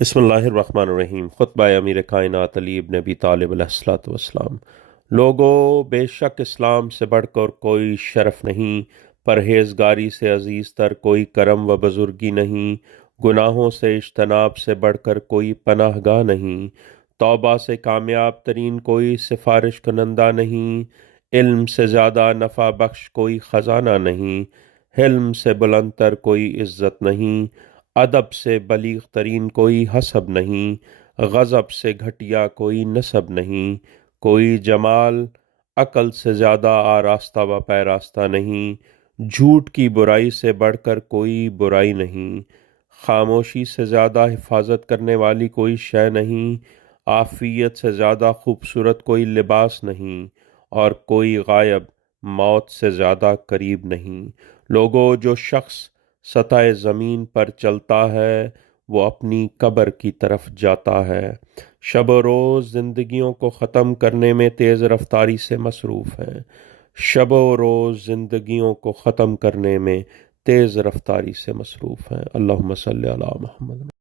بسم اللہ الرحمن الرحیم۔ خطبہ امیر کائنات علی ابن ابی طالب علیہ الصلوۃ والسلام۔ لوگو، بے شک اسلام سے بڑھ کر کوئی شرف نہیں، پرہیزگاری سے عزیز تر کوئی کرم و بزرگی نہیں، گناہوں سے اجتناب سے بڑھ کر کوئی پناہ گاہ نہیں، توبہ سے کامیاب ترین کوئی سفارش کنندہ نہیں، علم سے زیادہ نفع بخش کوئی خزانہ نہیں، حلم سے بلند تر کوئی عزت نہیں، ادب سے بلیغ ترین کوئی حسب نہیں، غضب سے گھٹیا کوئی نسب نہیں، کوئی جمال عقل سے زیادہ آراستہ و پیراستہ نہیں، جھوٹ کی برائی سے بڑھ کر کوئی برائی نہیں، خاموشی سے زیادہ حفاظت کرنے والی کوئی شے نہیں، عافیت سے زیادہ خوبصورت کوئی لباس نہیں، اور کوئی غائب موت سے زیادہ قریب نہیں۔ لوگوں، جو شخص سطح زمین پر چلتا ہے وہ اپنی قبر کی طرف جاتا ہے۔ شب و روز زندگیوں کو ختم کرنے میں تیز رفتاری سے مصروف ہیں۔ شب و روز زندگیوں کو ختم کرنے میں تیز رفتاری سے مصروف ہیں۔ اللہم صلی علی محمد۔